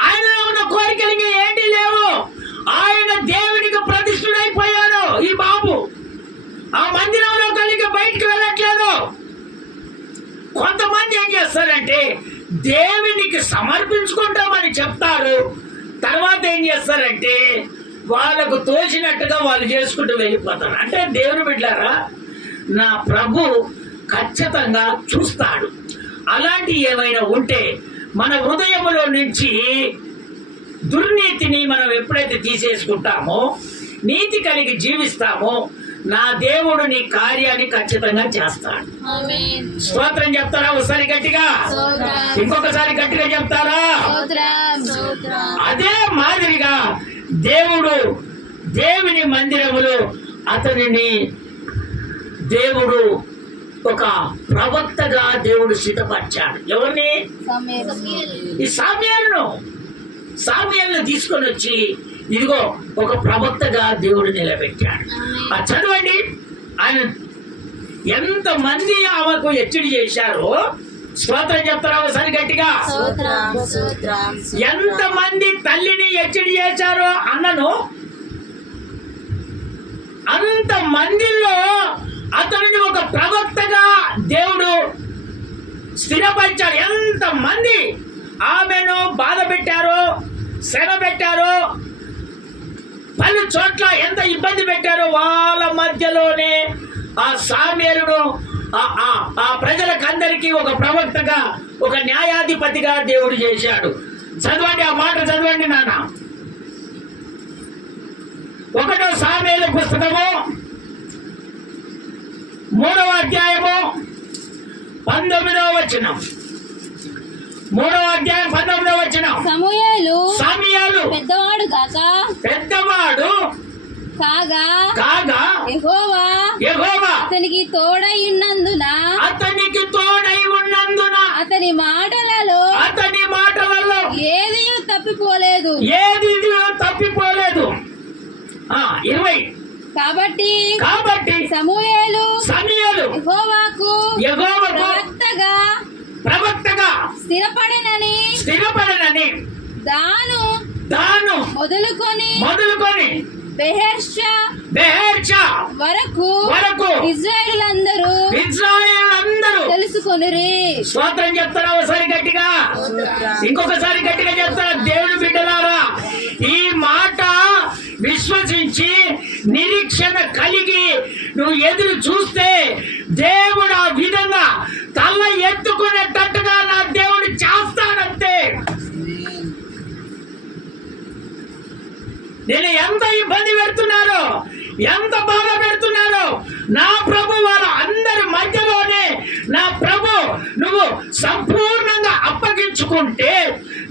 ఆయనలో ఉన్న కోరికలు ఇంకా ఏంటి లేవు. ఆయన దేవునికి ప్రతిష్ఠుడైపోయాడు. ఈ బాబు ఆ మందిరంలో కలిగి బయటికి వెళ్ళట్లేదు. కొంతమంది ఏం చేస్తారంటే దేవునికి సమర్పించుకుంటామని చెప్తారు, తర్వాత ఏం చేస్తారంటే వాళ్ళకు తోచినట్టుగా వాళ్ళు చేసుకుంటూ వెళ్ళిపోతారు. అంటే దేవుని బిడ్డలారా, నా ప్రభు ఖచ్చితంగా చూస్తాడు. అలాంటి ఏమైనా ఉంటే మన హృదయంలో నుంచి దుర్నీతిని మనం ఎప్పుడైతే తీసేసుకుంటామో, నీతి కలిగి జీవిస్తామో, నా దేవుడు నీ కార్యాన్ని ఖచ్చితంగా చేస్తాడు. స్తోత్రం చెప్తారా ఒకసారి గట్టిగా, ఇంకొకసారి గట్టిగా చెప్తారా? అదే మాదిరిగా దేవుడు దేవుని మందిరములో అతనిని దేవుడు ఒక ప్రవక్తగా దేవుడు సిద్ధపరిచాడు. ఎవరిని? ఈ సామ్యాలను తీసుకొని వచ్చి ఇదిగో ఒక ప్రవక్తగా దేవుడు నిలబెట్టాడు. ఆ చదవండి, ఆయన ఎంతమంది ఆమెకు హెచ్చడి చేశారో. స్తోత్రం చెప్తారా ఒకసారి గట్టిగా? ఎంతమంది తల్లిని హెచ్చడి చేశారో అన్నను, అంత మందిలో అతనిని ఒక ప్రవక్తగా దేవుడు స్థిరపరిచాడు. ఎంతమంది ఆమెను బాధ పెట్టారో, శ్రమ పెట్టారో, పలు చోట్ల ఎంత ఇబ్బంది పెట్టారో, వాళ్ళ మధ్యలోనే ఆ సామ్యేలును ఆ ప్రజలకందరికీ ఒక ప్రవక్తగా, ఒక న్యాయాధిపతిగా దేవుడు చేశాడు. చదవండి, ఆ మాట చదవండి నాన్న. 1వ సామ్యేలు పుస్తకము 3వ అధ్యాయము 19వ వచనం. 3వ అధ్యాయం 19వ వచనం. సమూయేలు పెద్దవాడు కాగా యెహోవా అతనికి తోడై ఉన్నందున అతని మాటలలో ఏది తప్పిపోలేదు. 20. కాబట్టి సమూయేలు యెహోవాకు ప్రవక్తగా స్థిరపడనని దాను మొదలుకొని బెహెర్షా వరకు ఇశ్రాయేలులందరూ తెలుసుకొనిరి. స్తోత్రం చెప్తారా ఒకసారి గట్టిగా, ఇంకొకసారి గట్టిగా చెప్తారా? దేవుని బిడ్డలారా, ఈ మాట విశ్వసించి నిరీక్షణ కలిగి నువ్వు ఎదురు చూస్తే దేవుడు ఆ విధంగా తల ఎత్తుకునేటట్టుగా నా దేవుడు చేస్తాడంతే. నేను ఎంత ఇబ్బంది పెడుతున్నారో, ఎంత బాధ పెడుతున్నారో, నా ప్రభు వాళ్ళ అందరి మధ్యలోనే నా ప్రభు నువ్వు సంపూర్ణంగా అప్పగించుకుంటే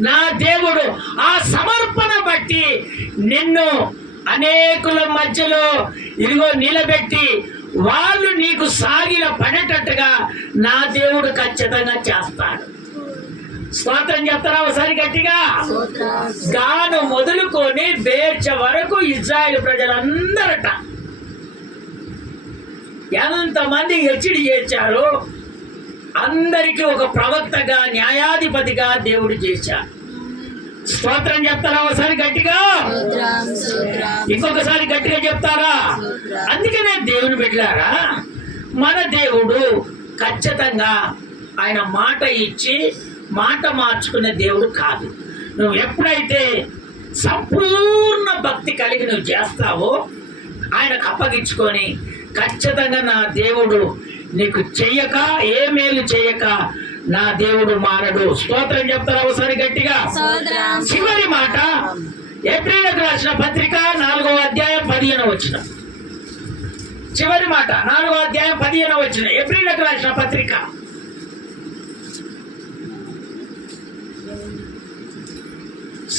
నా దేవుడు ఆ సమర్పణ బట్టి నిన్ను అనేకుల మధ్యలో ఇదిగో నిలబెట్టి వాళ్ళు నీకు సాగిల పడేటట్టుగా నా దేవుడు ఖచ్చితంగా చేస్తాడు. స్తోత్రం చెప్తారా ఒకసారి గట్టిగా? గాను మొదలుకొని బేర్చ వరకు ఇజ్రాయేల్ ప్రజలందరట ఎంతమంది హెచ్చడి చేశారో అందరికీ ఒక ప్రవక్తగా, న్యాయాధిపతిగా దేవుడు చేశాడు. స్తోత్రం చెప్తారా ఒకసారి గట్టిగా? ఇంకొకసారి గట్టిగా చెప్తారా? అందుకనే దేవుని బిడ్డలారా, మన దేవుడు ఖచ్చితంగా ఆయన మాట ఇచ్చి మాట మార్చుకునే దేవుడు కాదు. నువ్వు ఎప్పుడైతే సంపూర్ణ భక్తి కలిగి నువ్వు చేస్తావో, ఆయనకు అప్పగించుకొని ఖచ్చితంగా నా దేవుడు నీకు చెయ్యక, ఏ మేలు చేయక నా దేవుడు మారడు. స్తోత్రం చెప్తారా ఒకసారి గట్టిగా? చివరి మాట ఏప్రిల్కి రాసిన పత్రిక 4వ అధ్యాయం 15వ వచనం. చివరి మాట 4వ అధ్యాయం 15వ వచనం, ఏప్రిల్కి రాసిన పత్రిక.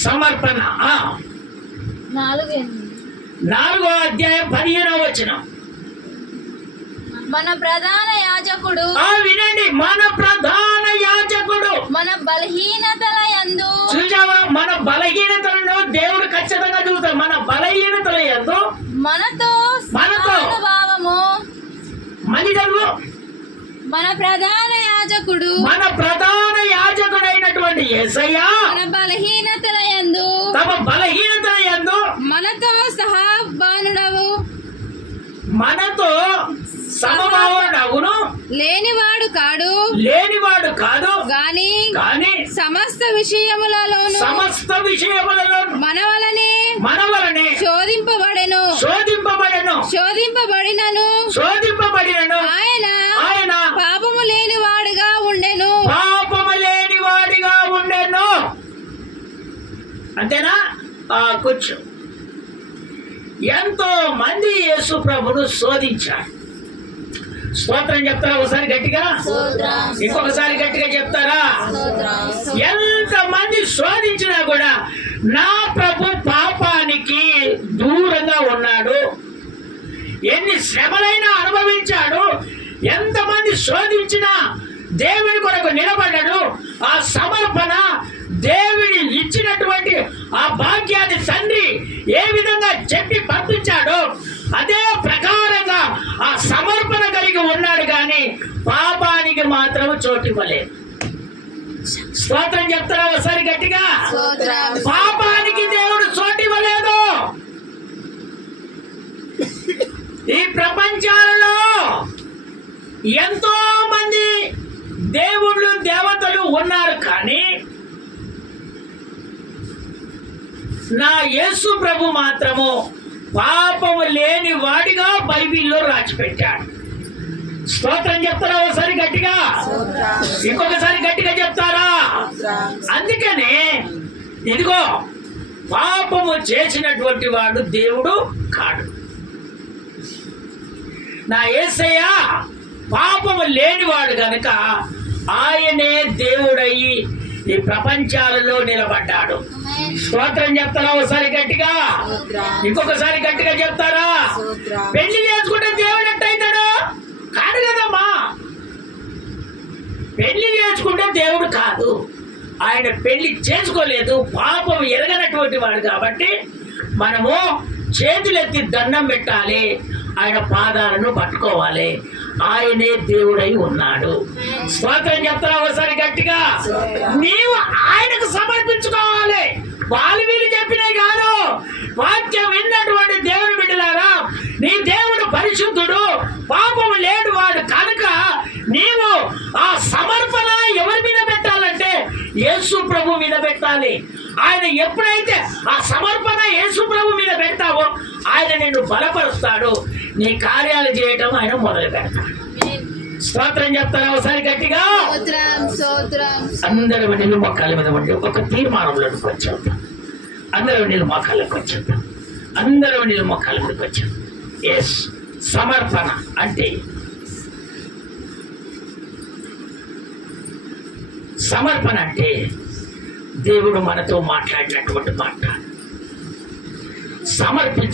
సమర్పణ 4వ అధ్యాయం 15వ వచనం. మన ప్రధాన యాజకుడు, వినండి, మన ప్రధాన యాజకుడు మన బలహీనతల యందు, చూసావా? మన బలహీనతలను దేవుడు ఖచ్చితంగా చూస్తాడు. మన బలహీనతల యందు మనతో భావము మళ్ళీ చదువు. మన ప్రధాన యాజకుడు, మన ప్రధాన యాజకుడైనటువంటి యేసయ్య మన బలహీనతల యందు, తమ బలహీనతల యందు మనతో సహభానుడవు, మనతో సమభావుడవును, లేనివాడు కాడు గాని సమస్త విషయములలోను మన వలనే శోధింపబడినను ఆయన పాపము లేనివాడుగా ఉండెను. అంతేనా? కూర్చో. ఎంతో మంది యేసు ప్రభును శోధించారు. స్తోత్రం చెప్తారా ఒకసారి గట్టిగా? ఇంకొకసారి గట్టిగా చెప్తారా? ఎంత మంది శోధించినా కూడా నా ప్రభు పాపానికి దూరంగా ఉన్నాడు. ఎన్ని శ్రమలైనా అనుభవించాడు. ఎంతమంది శోధించినా దేవుని కొరకు నిలబడ్డాడు. ఆ సమర్పణ దేవుని ఇచ్చినటువంటి ఆ భాగ్యాన్ని తండ్రి ఏ విధంగా చెప్పి పంపించాడో అదే ప్రకారంగా ఆ సమర్పణ కలిగి ఉన్నాడు. కానీ పాపానికి మాత్రం చోటివ్వలేదు. స్తోత్రం చెప్తారా ఒకసారి గట్టిగా? పాపానికి దేవుడు చోటివ్వలేదు. ఈ ప్రపంచాలలో ఎంతో మంది దేవుళ్ళు దేవతలు ఉన్నారు, కానీ నా యేసు ప్రభు మాత్రము పాపము లేని వాడిగా బైబిల్లో రాసిపెట్టాడు. స్తోత్రం చెప్తారా ఒకసారి గట్టిగా? ఇంకొకసారి గట్టిగా చెప్తారా? అందుకనే ఇదిగో పాపము చేసినటువంటి వాడు దేవుడు కాడు. నా యేసయ్య పాపము లేనివాడు గనుక ఆయనే దేవుడయ్యి ఈ ప్రపంచాలలో నిలబడ్డాడు. స్తోత్రం చెప్తారా ఒకసారి గట్టిగా? ఇంకొకసారి గట్టిగా చెప్తారా? పెళ్లి చేసుకుంటే దేవుడు ఎట్టయితాడు? కాదు కదమ్మా. పెళ్లి చేసుకుంటే దేవుడు కాదు. ఆయన పెళ్లి చేసుకోలేదు, పాపం ఎరగనటువంటి వాడు. కాబట్టి మనము చేతులెత్తి దండం పెట్టాలి, ఆయన పాదాలను పట్టుకోవాలి. ఆయనే దేవుడై ఉన్నాడు. స్తోత్రం చెప్తారా ఒకసారి గట్టిగా? నీవు ఆయనకు సమర్పించుకోవాలి. వాళ్ళు వీళ్ళు చెప్పినే కాదు. వాక్యం విన్నటువంటి దేవుని బిడ్డలారా, నీ దేవుడు పరిశుద్ధుడు, పాపము లేడు వాడు కనుక నీవు ఆ సమర్పించాలి. ఆయన ఎప్పుడైతే ఆ సమర్పణ యేసు ప్రభు మీద పెడతావో ఆయన నిన్ను బలపరుస్తాడు, నీ కార్యాలు చేయటం ఆయన మొదలు పెడతాడు. స్తోత్రం చెప్తారా ఒకసారి గట్టిగా? స్తోత్రం స్తోత్రం. అందరూ నీళ్ళు మొక్కల మీద ఉండి ఒక తీర్మానంలోకి వచ్చేద్దాం. అందరూ నీళ్ళు మొక్కలకు వచ్చేద్దాం. అందరూ నీళ్ళు మొక్కల మీదకి వచ్చేద్దాం. ఎస్, సమర్పణ అంటే సమర్పణ అంటే దేవుడు మనతో మాట్లాడినటువంటి మాట. సమర్పించు.